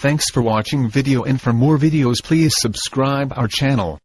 Thanks for watching video, and for more videos please subscribe our channel.